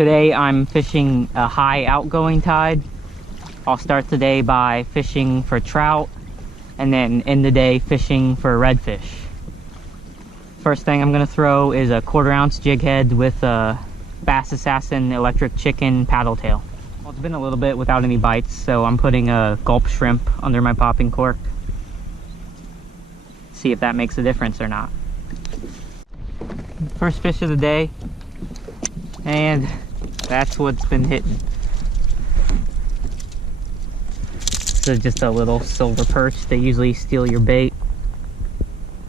Today I'm fishing a high outgoing tide. I'll start the day by fishing for trout and then end the day fishing for redfish. First thing I'm going to throw is a 1/4 ounce jig head with a Bass Assassin electric chicken paddle tail. Well, it's been a little bit without any bites, so I'm putting a gulp shrimp under my popping cork. See if that makes a difference or not. First fish of the day, and that's what's been hitting. This is just a little silver perch. They usually steal your bait,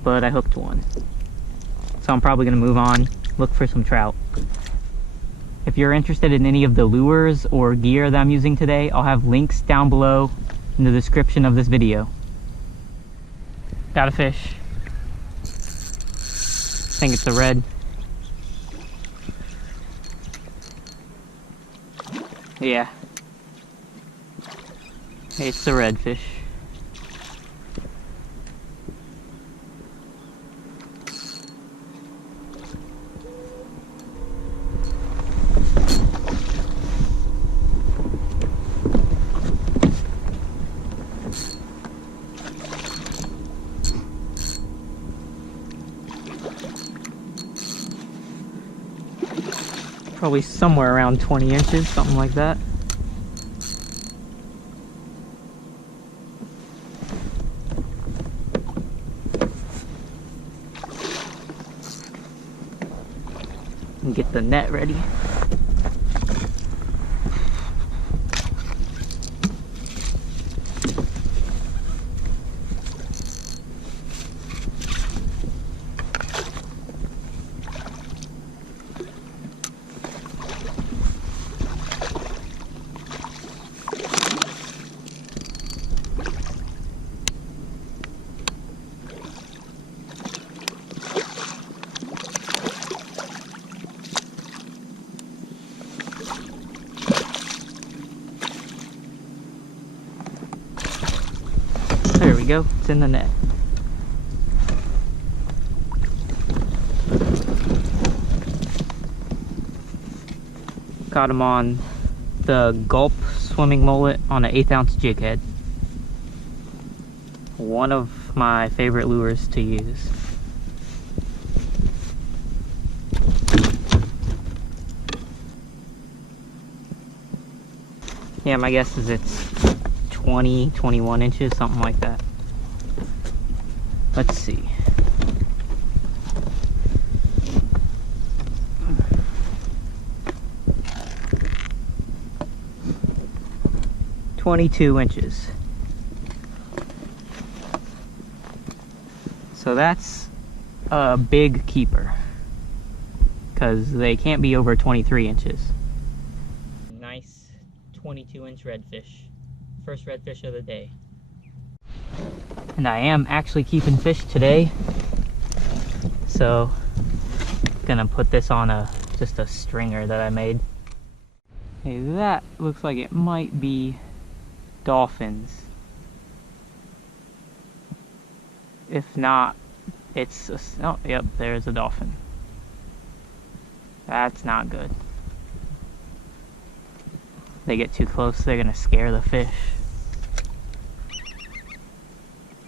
but I hooked one. So I'm probably going to move on, look for some trout. If you're interested in any of the lures or gear that I'm using today, I'll have links down below in the description of this video. Got a fish. I think it's a red. Yeah. It's a redfish. Probably somewhere around 20 inches, something like that. And get the net ready. There we go, it's in the net. Got him on the Gulp swimming mullet on an 1/8 ounce jig head. One of my favorite lures to use. Yeah, my guess is it's 20, 21 inches, something like that. Let's see. "22 inches. So that's a big keeper, because they can't be over 23 inches. Nice 22-inch redfish. First redfish of the day. And I am actually keeping fish today, so gonna put this on just a stringer that I made. Hey, that looks like it might be dolphins. If not, it's oh, yep, there's a dolphin. That's not good. They get too close, they're gonna scare the fish.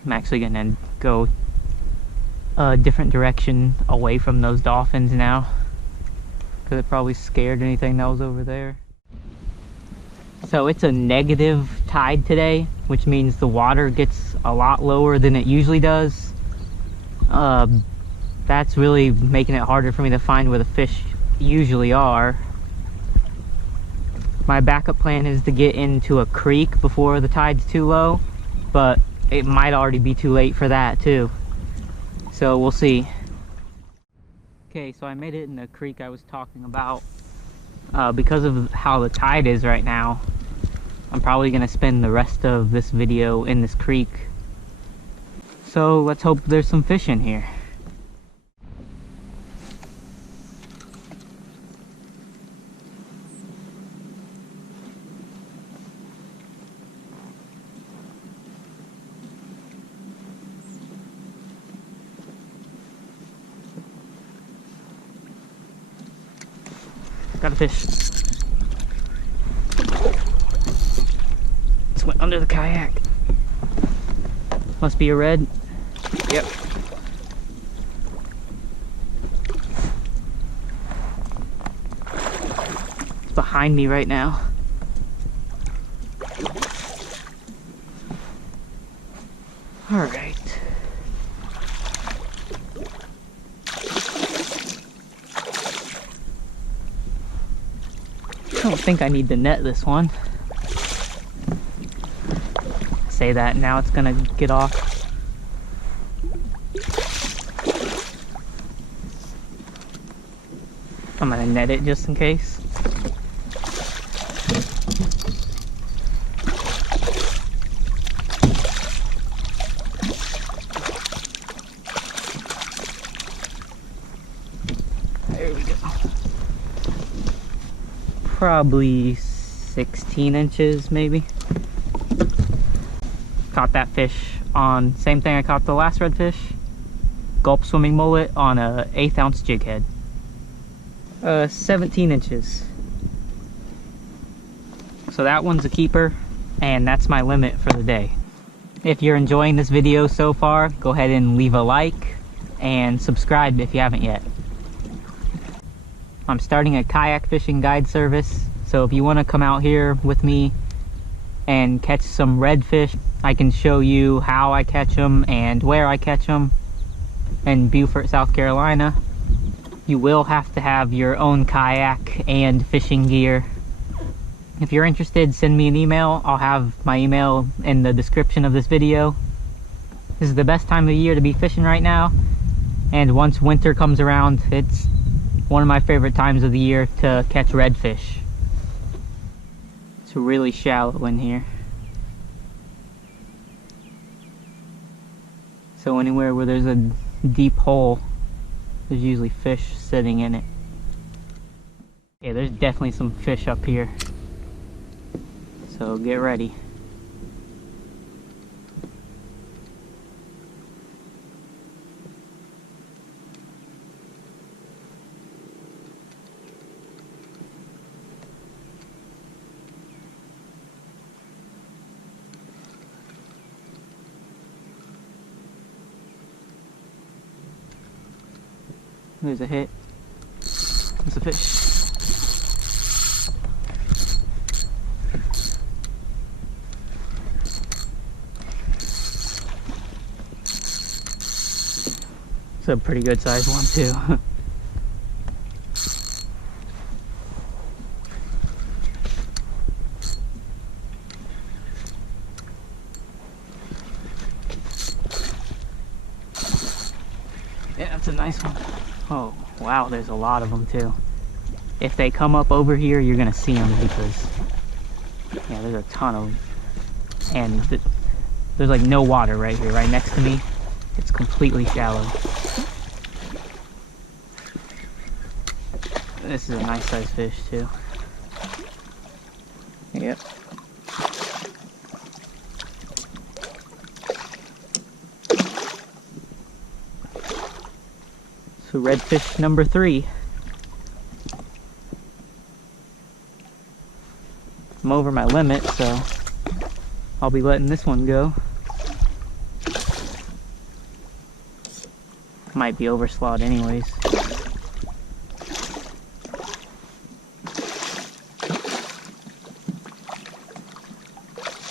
I'm actually gonna go a different direction away from those dolphins now, because it probably scared anything that was over there. So it's a negative tide today, which means the water gets a lot lower than it usually does. That's really making it harder for me to find where the fish usually are. My backup plan is to get into a creek before the tide's too low, but it might already be too late for that too. So we'll see. Okay, so I made it in the creek I was talking about. Because of how the tide is right now, I'm probably gonna spend the rest of this video in this creek. So let's hope there's some fish in here. got a fish. Just went under the kayak. Must be a red. Yep. It's behind me right now. All right. I don't think I need to net this one. Say that, now it's gonna get off. I'm gonna net it just in case. There we go. Probably 16 inches maybe. Caught that fish on same thing I caught the last redfish. Gulp swimming mullet on a 1/8 ounce jig head. 17 inches. So that one's a keeper, and that's my limit for the day. If you're enjoying this video so far, go ahead and leave a like and subscribe if you haven't yet. I'm starting a kayak fishing guide service, so if you want to come out here with me and catch some redfish, I can show you how I catch them and where I catch them in Beaufort, South Carolina. You will have to have your own kayak and fishing gear. If you're interested, send me an email. I'll have my email in the description of this video. This is the best time of year to be fishing right now, and once winter comes around, it's one of my favorite times of the year to catch redfish. It's really shallow in here. So anywhere where there's a deep hole, there's usually fish sitting in it. Yeah, there's definitely some fish up here. So get ready. There's a hit. There's a fish. It's a pretty good sized one too. Yeah, that's a nice one. Oh, wow, there's a lot of them too. If they come up over here, you're gonna see them because, yeah, there's a ton of them. And there's like no water right here, right next to me. It's completely shallow. This is a nice sized fish too. Yep. So redfish number 3. I'm over my limit, so I'll be letting this one go. Might be overslawed anyways.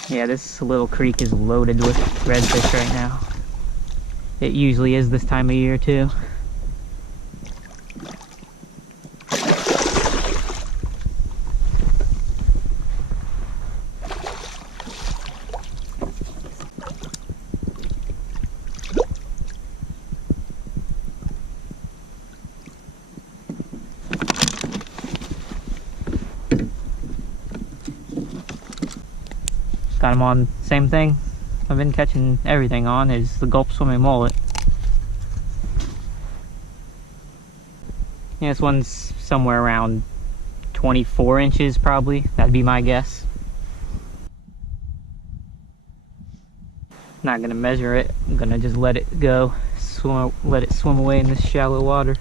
Yeah, this little creek is loaded with redfish right now. It usually is this time of year too. Got him on, same thing I've been catching everything on, is the Gulp swimming mullet. Yeah, this one's somewhere around 24 inches probably, that'd be my guess. Not gonna measure it, I'm gonna just let it go, let it swim away in this shallow water.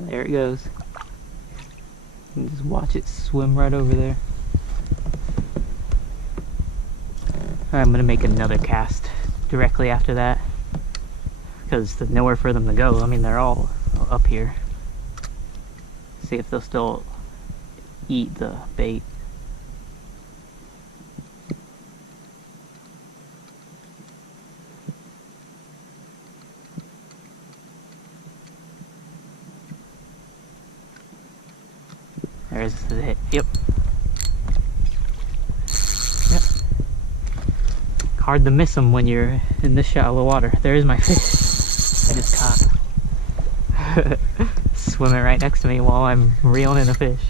There it goes. And just watch it swim right over there. I'm gonna make another cast directly after that, because there's nowhere for them to go. I mean, they're all up here. See if they'll still eat the bait. There's the hit. Yep. Yep. Hard to miss them when you're in this shallow water. There's my fish. I just caught. Swimming right next to me while I'm reeling in a fish.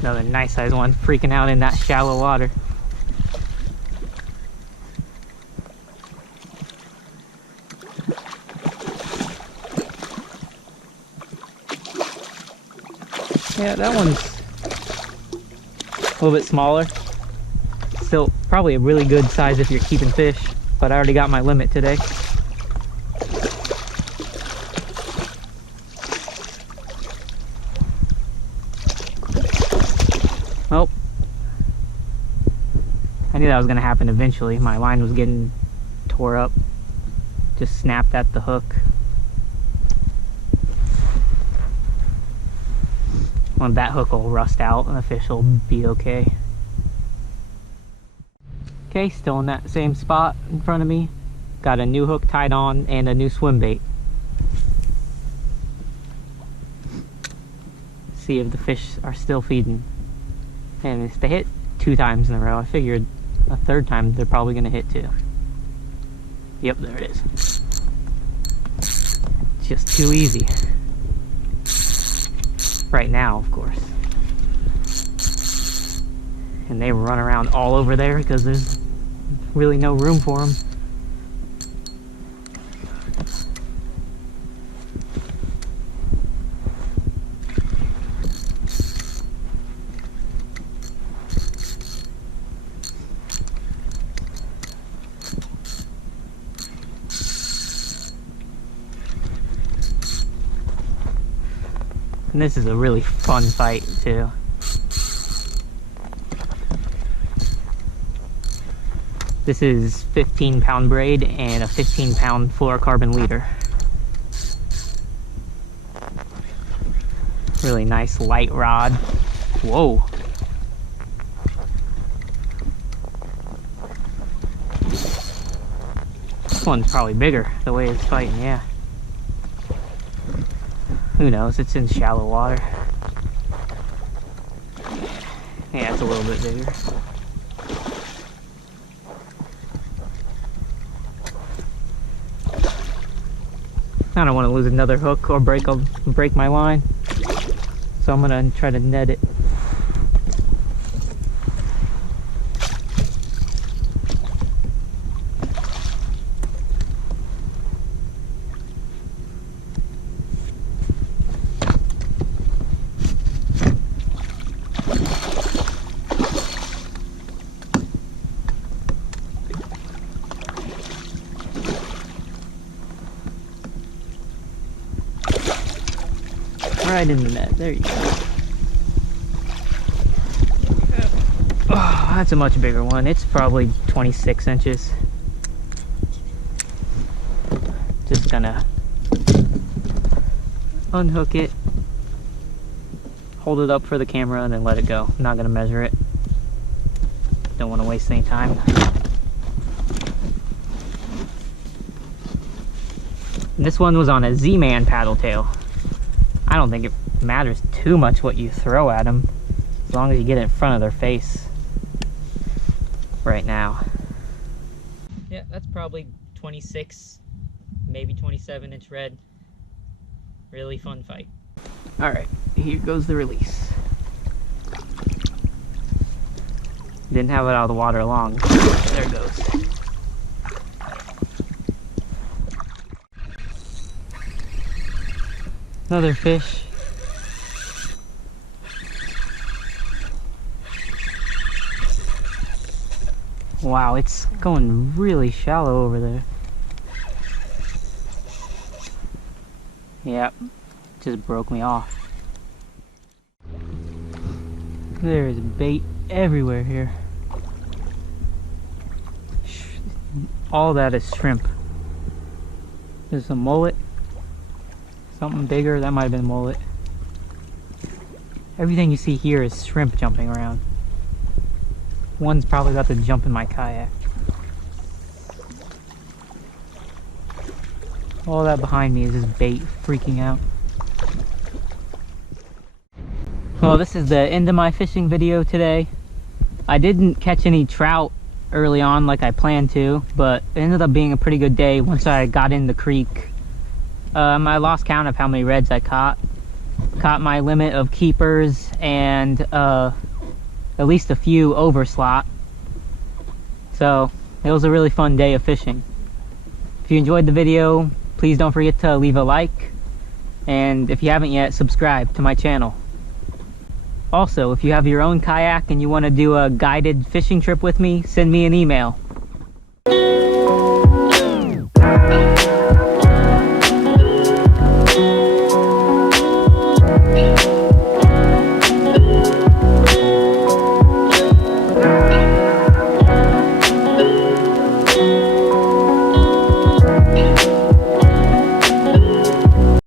Another nice sized one freaking out in that shallow water. Yeah, that one's a little bit smaller. Still probably a really good size if you're keeping fish, but I already got my limit today. Oh, I knew that was going to happen eventually. My line was getting tore up. Just snapped at the hook. Well, that hook will rust out and the fish will be okay. Okay, still in that same spot in front of me. Got a new hook tied on and a new swim bait. See if the fish are still feeding. And if they hit 2 times in a row, I figured a 3rd time they're probably going to hit too. Yep, there it is. It's just too easy. Right now, of course. And they run around all over there because there's really no room for them. And this is a really fun fight too. This is 15-pound braid and a 15-pound fluorocarbon leader. Really nice light rod. Whoa. This one's probably bigger the way it's fighting, yeah. Who knows, it's in shallow water. Yeah, it's a little bit bigger. I don't want to lose another hook or break my line, so I'm gonna try to net it. Right in the net. There you go. Oh, that's a much bigger one. It's probably 26 inches. Just gonna unhook it, hold it up for the camera, and then let it go. I'm not gonna measure it. Don't want to waste any time. And this one was on a Z-Man paddle tail. I don't think it matters too much what you throw at them, as long as you get it in front of their face right now. Yeah, that's probably 26, maybe 27-inch red. Really fun fight. All right, here goes the release. Didn't have it out of the water long. There it goes. Another fish. Wow, it's going really shallow over there. Yep, just broke me off. There is bait everywhere here. All that is shrimp. There's a mullet. Something bigger, that might have been mullet. Everything you see here is shrimp jumping around. One's probably about to jump in my kayak. All that behind me is just bait freaking out. Well, this is the end of my fishing video today. I didn't catch any trout early on like I planned to, but it ended up being a pretty good day once I got in the creek. I lost count of how many reds I caught. Caught my limit of keepers and at least a few over slot. So it was a really fun day of fishing. If you enjoyed the video, please don't forget to leave a like, and if you haven't yet, subscribe to my channel. Also, if you have your own kayak and you want to do a guided fishing trip with me, send me an email.